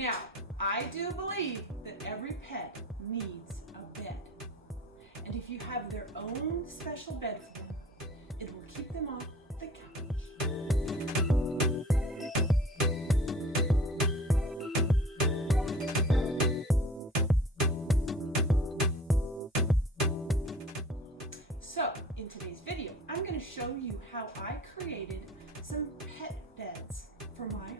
Now, I do believe that every pet needs a bed. And if you have their own special bed for them, it will keep them off the couch. So, in today's video, I'm going to show you how I created some pet beds for my home.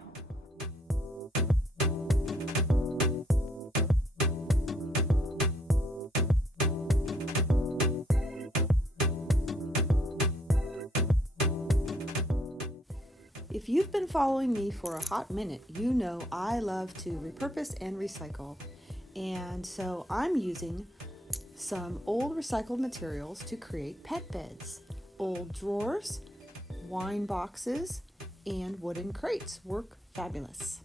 If you've been following me for a hot minute, you know I love to repurpose and recycle. And so I'm using some old recycled materials to create pet beds. Old drawers, wine boxes, and wooden crates work fabulous.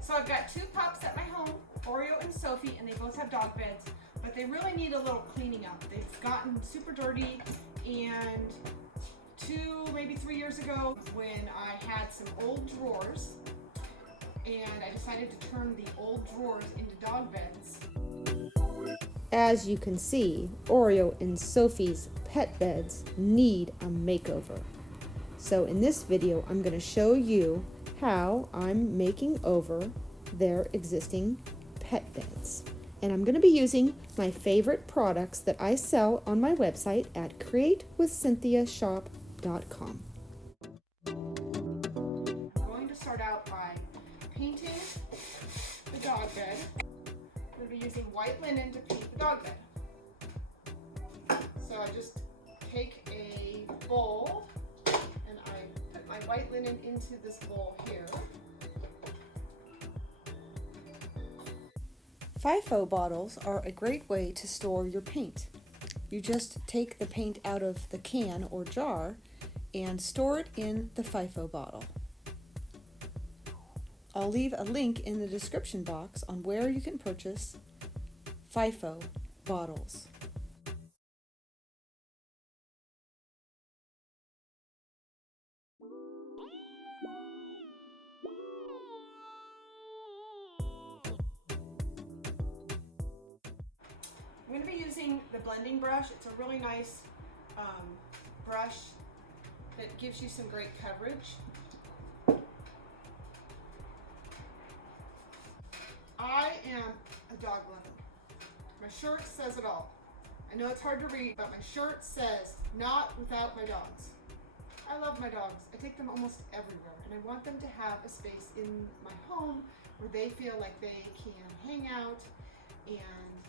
So I've got two pups at my home, Oreo and Sophie, and they both have dog beds, but they really need a little cleaning up. They've gotten super dirty, and maybe 3 years ago when I had some old drawers, and I decided to turn the old drawers into dog beds. As you can see, Oreo and Sophie's pet beds need a makeover. So in this video, I'm going to show you how I'm making over their existing pet beds. And I'm going to be using my favorite products that I sell on my website at createwithcynthiashop.com. I'm going to start out by painting the dog bed. I'm going to be using white linen to paint the dog bed. So I just take a bowl and I put my white linen into this bowl here. FIFO bottles are a great way to store your paint. You just take the paint out of the can or jar and store it in the FIFO bottle. I'll leave a link in the description box on where you can purchase FIFO bottles. I'm going to be using the blending brush. It's a really nice brush that gives you some great coverage. I am a dog lover. My shirt says it all. I know it's hard to read, but my shirt says, "Not without my dogs." I love my dogs. I take them almost everywhere, and I want them to have a space in my home where they feel like they can hang out and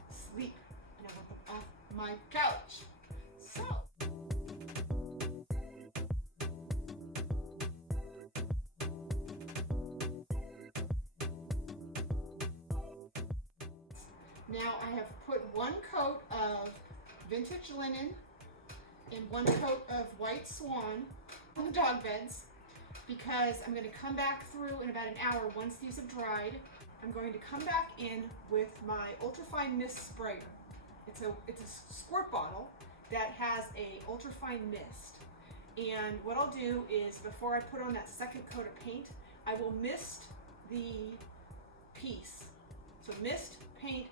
sleep. And I want them off my couch. So, now I have put one coat of vintage linen and one coat of white swan on the dog beds because I'm going to come back through in about an hour once these have dried. I'm going to come back in with my ultrafine mist sprayer. It's a squirt bottle that has a ultrafine mist. And what I'll do is before I put on that second coat of paint, I will mist the piece. So mist, paint,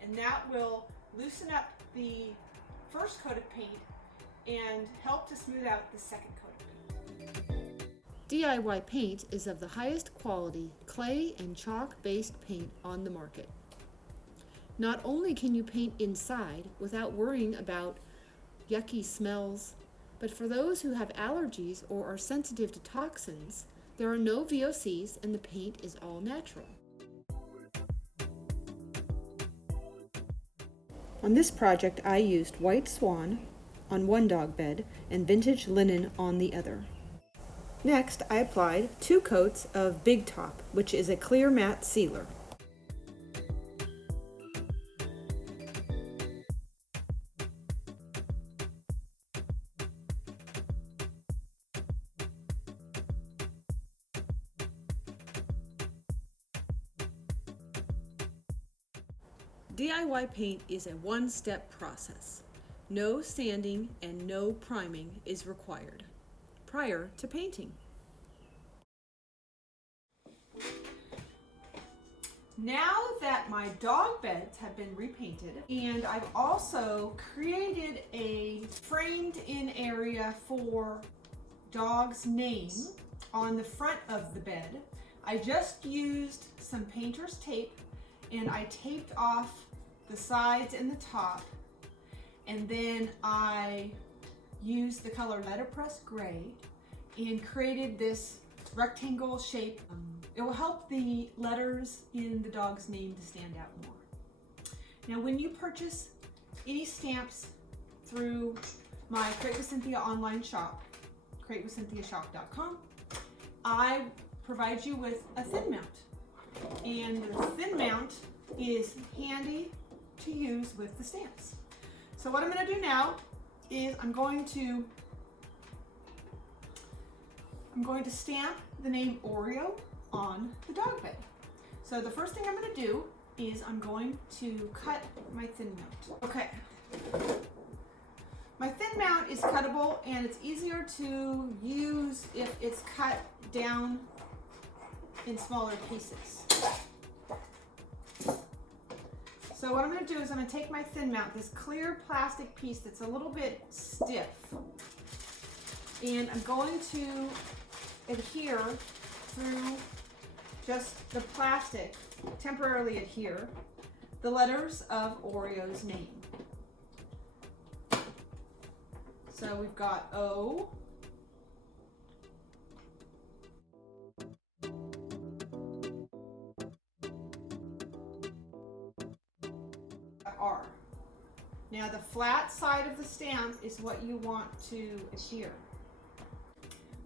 and that will loosen up the first coat of paint and help to smooth out the second coat of paint. DIY paint is of the highest quality clay and chalk-based paint on the market. Not only can you paint inside without worrying about yucky smells, but for those who have allergies or are sensitive to toxins, there are no VOCs and the paint is all natural. On this project, I used white swan on one dog bed and vintage linen on the other. Next, I applied 2 coats of Big Top, which is a clear matte sealer. DIY paint is a one-step process. No sanding and no priming is required prior to painting. Now that my dog beds have been repainted, and I've also created a framed in area for dog's name on the front of the bed, I just used some painter's tape and I taped off the sides and the top, and then I used the color letterpress gray and created this rectangle shape. It will help the letters in the dog's name to stand out more. Now, when you purchase any stamps through my Create with Cynthia online shop, createwithcynthiashop.com, I provide you with a thin mount. And the thin mount is handy to use with the stamps. So what I'm going to do now is I'm going to stamp the name Oreo on the dog bed. So the first thing I'm going to do is I'm going to cut my thin mount. Okay. My thin mount is cuttable, and it's easier to use if it's cut down in smaller pieces. So what I'm going to do is I'm going to take my thin mount, this clear plastic piece that's a little bit stiff, and I'm going to adhere through just the plastic, temporarily adhere the letters of Oreo's name. So we've got O, R. Now the flat side of the stamp is what you want to adhere.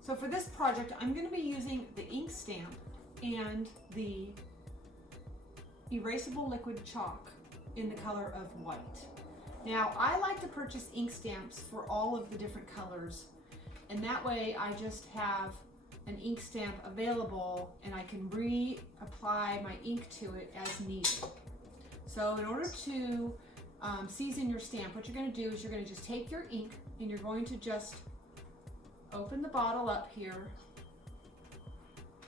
So for this project, I'm going to be using the ink stamp and the erasable liquid chalk in the color of white. Now, I like to purchase ink stamps for all of the different colors, and that way I just have an ink stamp available and I can reapply my ink to it as needed. So in order to season your stamp, what you're going to do is you're going to just take your ink and you're going to just open the bottle up here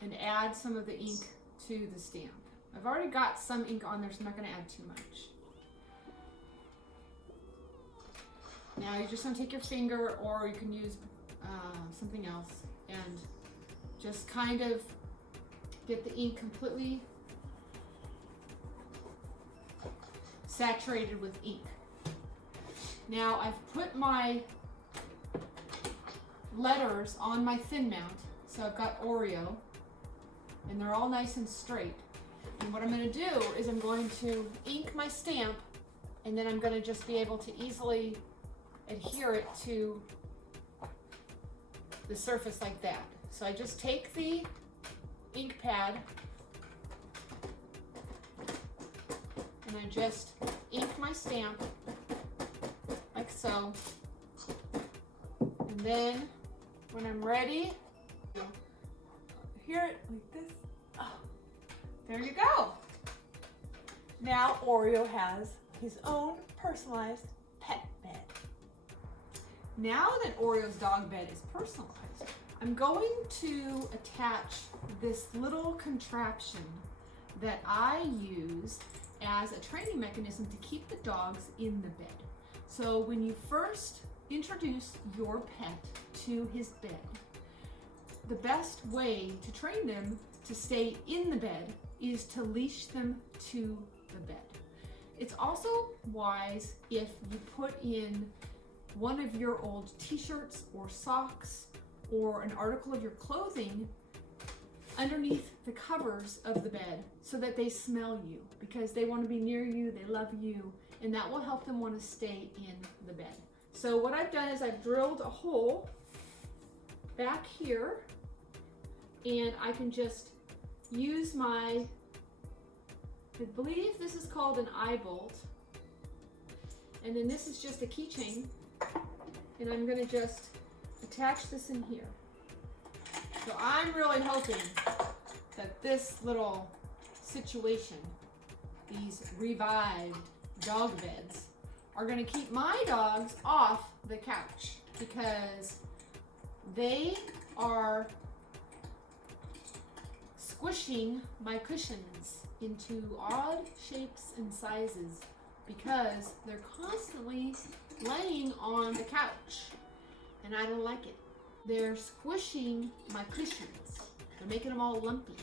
and add some of the ink to the stamp. I've already got some ink on there, so I'm not going to add too much. Now you're just going to take your finger, or you can use something else, and just kind of get the ink completely saturated with ink. Now I've put my letters on my thin mount, so I've got Oreo, and they're all nice and straight. And what I'm going to do is I'm going to ink my stamp, and then I'm going to just be able to easily adhere it to the surface like that. So I just take the ink pad and I just ink my stamp like so, and then when I'm ready, adhere it like this. Oh, there you go. Now Oreo has his own personalized pet bed. Now that Oreo's dog bed is personalized, I'm going to attach this little contraption that I use as a training mechanism to keep the dogs in the bed. So when you first introduce your pet to his bed, the best way to train them to stay in the bed is to leash them to the bed. It's also wise if you put in one of your old t-shirts or socks or an article of your clothing underneath the covers of the bed so that they smell you, because they want to be near you, they love you, and that will help them want to stay in the bed. So what I've done is I've drilled a hole back here, and I can just use my, I believe this is called an eye bolt, and then this is just a keychain, and I'm going to just attach this in here. So I'm really hoping that this little situation, these revived dog beds, are going to keep my dogs off the couch, because they are squishing my cushions into odd shapes and sizes because they're constantly laying on the couch and I don't like it. They're squishing my cushions. They're making them all lumpy.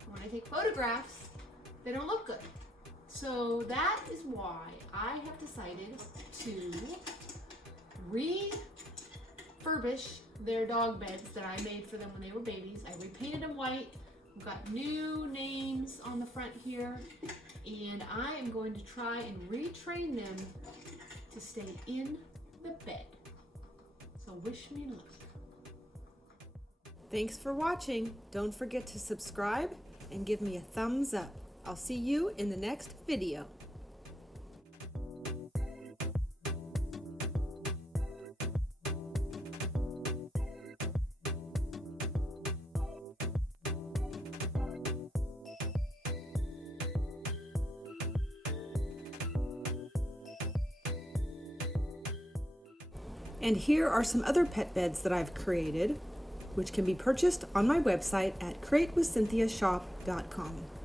And when I take photographs, they don't look good. So that is why I have decided to refurbish their dog beds that I made for them when they were babies. I repainted them white. We've got new names on the front here. And I am going to try and retrain them to stay in the bed. So wish me luck. Thanks for watching. Don't forget to subscribe and give me a thumbs up. I'll see you in the next video. And here are some other pet beds that I've created, which can be purchased on my website at createwithcynthiashop.com.